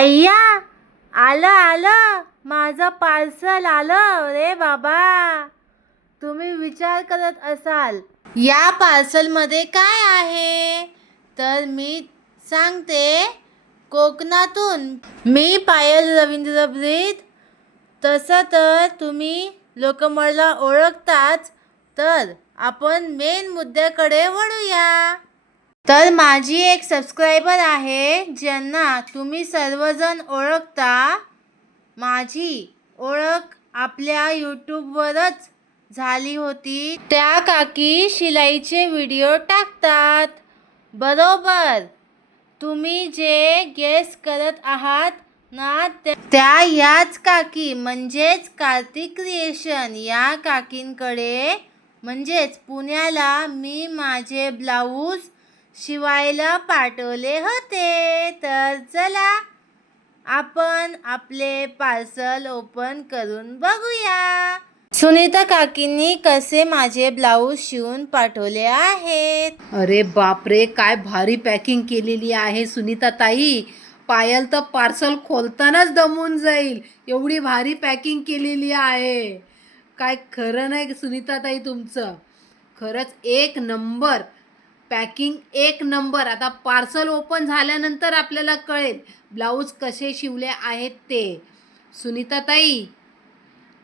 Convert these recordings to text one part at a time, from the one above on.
अय्या, आलं आलं, माझं पार्सल आलं रे बाबा. तुम्ही विचार करत असाल या पार्सलमध्ये काय आहे, तर मी सांगते. कोकणातून मी पायल रवींद्र ब्रीद. तसं तर तुम्ही लोक मला ओळखताच, तर आपण मेन मुद्द्याकडे वळूया. तर माझी एक सबस्क्रायबर आहे ज्यांना तुम्ही सर्वजण ओळखता. माझी ओळख आपल्या यूट्यूबवरच झाली होती. त्या काकी शिलाईचे व्हिडिओ टाकतात. बरोबर तुम्ही जे गेस करत आहात ना, त्या याच काकी म्हणजेच कार्तिक क्रिएशन या काकींकडे म्हणजेच पुण्याला मी माझे ब्लाऊज शिवायला पाठवले होते. तर चला आपण आपले पार्सल ओपन करून बघूया. सुनीता काकींनी कसे माझे ब्लाऊज शिवून पाठवले आहेत. अरे बापरे, काय भारी पॅकिंग केलेली आहे सुनीता ताई. पायल तर पार्सल खोलतानाच दमून जाईल, एवढी भारी पॅकिंग केलेली आहे. काय खरं नाही सुनीता ताई तुमचं. खरंच एक नंबर पॅकिंग, एक नंबर. आता पार्सल ओपन झाल्यानंतर आपल्याला कळेल ब्लाऊज कसे शिवले आहेत ते. सुनीता ताई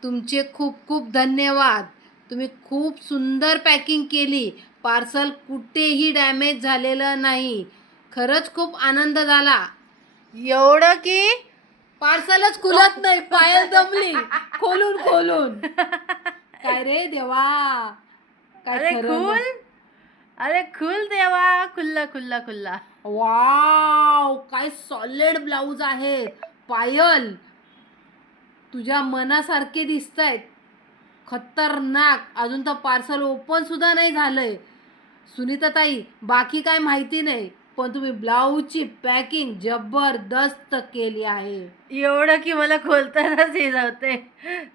तुमचे खूप खूप धन्यवाद. तुम्ही खूप सुंदर पॅकिंग केली. पार्सल कुठेही डॅमेज झालेलं नाही. खरंच खूप आनंद झाला. एवढं की पार्सलच खुलत नाही, पायल दमली खोलून खोलून. काय रे देवा, काय अरे खरं खुल, नाही. अरे खुल देवा, खुल्ला खुल्ला खुल्ला. वाव, काय सॉलिड ब्लाऊज आहेत पायल. तुझ्या मनासारखे दिसतायत, खतरनाक. अजून तर पार्सल ओपन सुद्धा नाही झालंय. सुनीता ताई बाकी काय माहिती नाही, पण तुम्ही ब्लाऊजची पॅकिंग जबरदस्त केली आहे. एवढं की मला खोलतानाच हे जाते,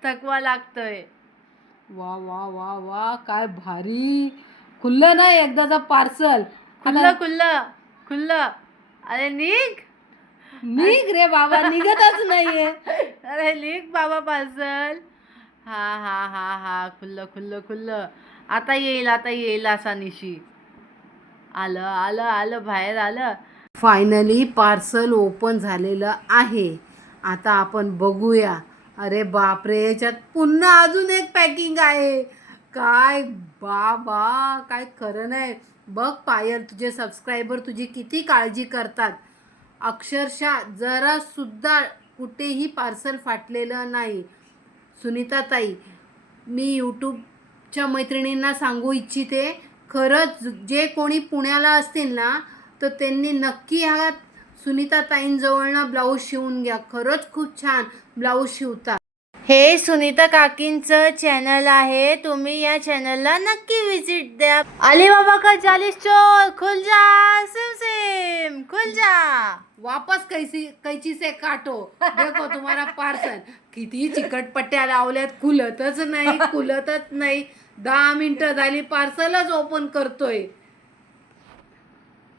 थकवा लागतोय. वा वा वा वा, काय भारी. खुल्लं नाही एकदाचा पार्सल. खुल्लं खुल्लं खुल्लं. अरे निघ, निघ रे बाबा, निघतच नाहीये. अरे निघ बाबा पार्सल. हा हा हा हा, खुल्लं खुल्लं खुल्लं. आता येईल, आता येईल असा निशी. आलं आलं आलं, बाहेर आलं. फायनली पार्सल ओपन झालेलं आहे. आता आपण बघूया. अरे बापरे, याच्यात पुन्हा अजून एक पॅकिंग आहे. काय बाबा, काय खरं नाही. बघ पायल, तुझे सबस्क्रायबर तुझी किती काळजी करतात. अक्षरशः जरा सुद्धा कुठेही पार्सल फाटलेलं नाही. सुनीता ताई, मी यूट्यूबच्या मैत्रिणींना सांगू इच्छिते, खरंच जे कोणी पुण्याला असतील ना, तर त्यांनी नक्की ह्या सुनीता ताईंजवळनं ब्लाऊज शिवून घ्या. खरंच खूप छान ब्लाऊज शिवतात. हे सुनीता काकींचं चॅनल आहे, तुम्ही या चॅनलला नक्की विजिट द्या. अली बाबा का 40 चोर, खुल जा सिम सिम, खुल जा. वापस कैची से काटो, देखो तुम्हारा पार्सल. किती चिकटपट्ट्या लावल्यात, खुलतच नाही, खुलतच नाही. 10 मिनिटं झाली, पार्सलच ओपन करतोय.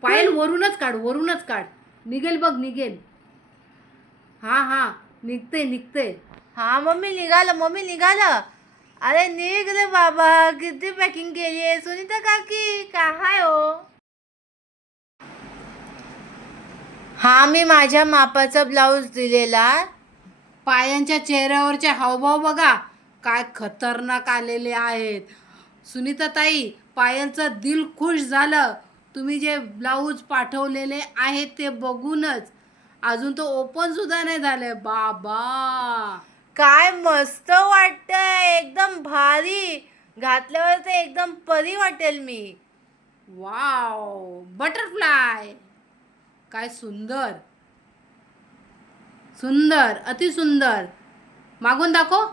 पायल वरूनच काढ, वरूनच काढ. निघेल बघ, निघेल. हा हा, निघते निघते. हा मम्मी निघालं, मम्मी निघालं. अरे निघ रे बाबा, किती पॅकिंग केली आहे सुनीता काकी, काय हो. हा मी माझ्या मापाचा ब्लाऊज दिलेला. पायांच्या चेहऱ्यावरचे हावभाव बघा, काय खतरनाक आलेले आहेत. सुनीता ताई, पायलचं दिल खुश झालं तुम्ही जे ब्लाऊज पाठवलेले आहेत ते बघूनच. अजून तो ओपन सुद्धा नाही झाले. बाबा काय मस्त वाटतंय, एकदम भारी. घातल्यावर तर एकदम परी वाटेल मी. Wow, butterfly. काय सुंदर, सुंदर, अति सुंदर. मागून दाखव,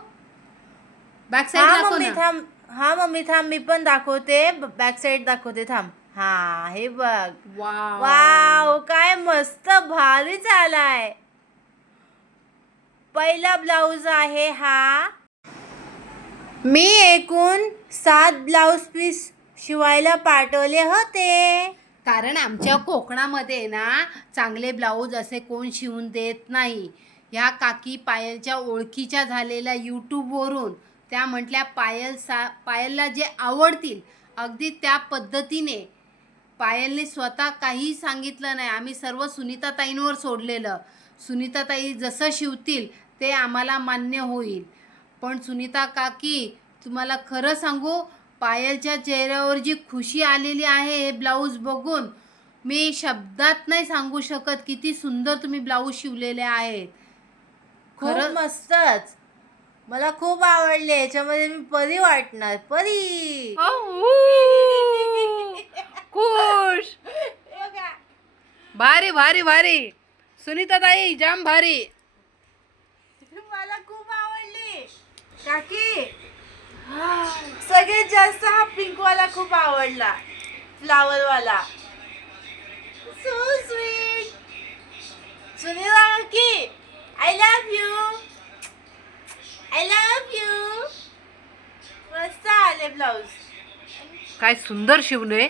बॅक साईड हा दाखव मम्मी ना. थांब, हा मम्मी थांब, मी पण दाखवते, बॅक साईड दाखवते, थांब. हा हे बघ. वाव, वाव, काय मस्त भारी झालाय. पहिला ब्लाऊज आहे हा. मी एकूण 7 ब्लाऊज पीस शिवायला पाठवले होते. कारण आमच्या कोकणामध्ये ना चांगले ब्लाऊज असे कोण शिवून देत नाही. ह्या काकी पायलच्या ओळखीच्या झालेल्या यूट्यूबवरून त्या म्हटल्या पायलला जे आवडतील अगदी त्या पद्धतीने. पायलने स्वतः काही सांगितलं नाही, आम्ही सर्व सुनीताताईंवर सोडलेलं. सुनीताताई जसं शिवतील ते आम्हाला मान्य होईल. पण सुनीता काकी, तुम्हाला खरं सांगू, पायलच्या चेहऱ्यावर जी खुशी आलेली आहे हे ब्लाऊज बघून, मी शब्दात नाही सांगू शकत किती सुंदर तुम्ही ब्लाऊज शिवलेले आहेत. खरं मस्तच. मला खूप आवडले. याच्यामध्ये मी परी वाटणार, परी. खुश. भारी भारी भारी. सुनीताताई जाम भारी. मला खूप आवडली काकी. सगळ्यात जास्त हा पिंक वाला खूप आवडला, फ्लावर वाला. So sweet. सुनीता काकी, I love you, I love you. मस्त आले ब्लाऊज. काय सुंदर शिवले.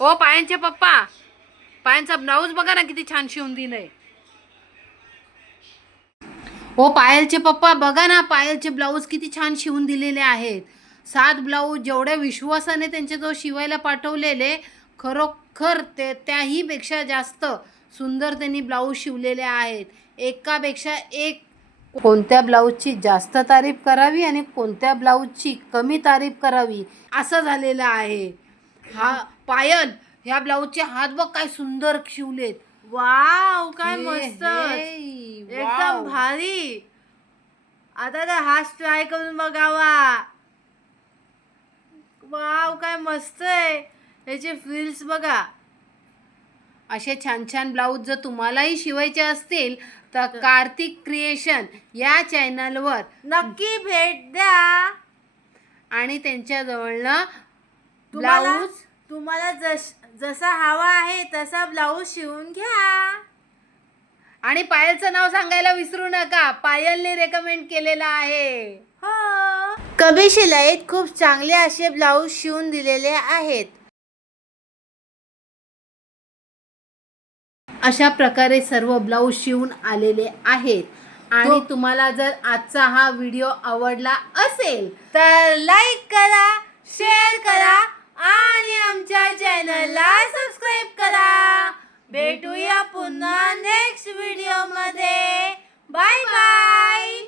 ओ पायांचे पप्पा, पायांचा ब्लाऊज बघा ना किती छान शिवून दिलंय. ओ पायलचे पप्पा बघा ना, पायलचे ब्लाऊज किती छान शिवून दिलेले आहेत. 7 ब्लाऊज जेवढ्या विश्वासाने त्यांच्याजवळ शिवायला पाठवलेले, खरोखर त्याहीपेक्षा जास्त सुंदर त्यांनी ब्लाऊज शिवलेले आहेत. एकापेक्षा एक. कोणत्या ब्लाऊजची जास्त तारीफ करावी आणि कोणत्या ब्लाऊजची कमी तारीफ करावी असं झालेलं आहे. हा पायल, ह्या ब्लाऊजचे हात बघ काय सुंदर शिवलेत. वाव, काय हे, मस्त, हे, एकदम वाव. भारी. आता तर हाच ट्राय करून बघावा. वाव, काय मस्त आहे. याचे फ्रिल्स बघा. असे छान छान ब्लाऊज जर तुम्हालाही शिवायचे असतील तर कार्तिक क्रिएशन या चॅनलवर नक्की भेट द्या. आणि त्यांच्याजवळनं तुम्हाला ब्लाऊज तुम्हाला जसा हवा आहे तसा ब्लाऊज शिवून घ्या. आणि पायलचं नाव सांगायला विसरू नका, पायलने रेकमेंड केलेलं आहे. हो, कमी शिलाईत खूप चांगले असे ब्लाऊज शिवून दिलेले आहेत. अशा प्रकारे सर्व ब्लाऊज शिवून आलेले आहेत. आणि तुम्हाला जर आजचा हा व्हिडिओ आवडला असेल तर लाईक करा, शेअर करा आणि आमच्या चॅनलला सबस्क्राईब करा. भेटूया पुन्हा नेक्स्ट व्हिडिओ मध्ये. Bye bye.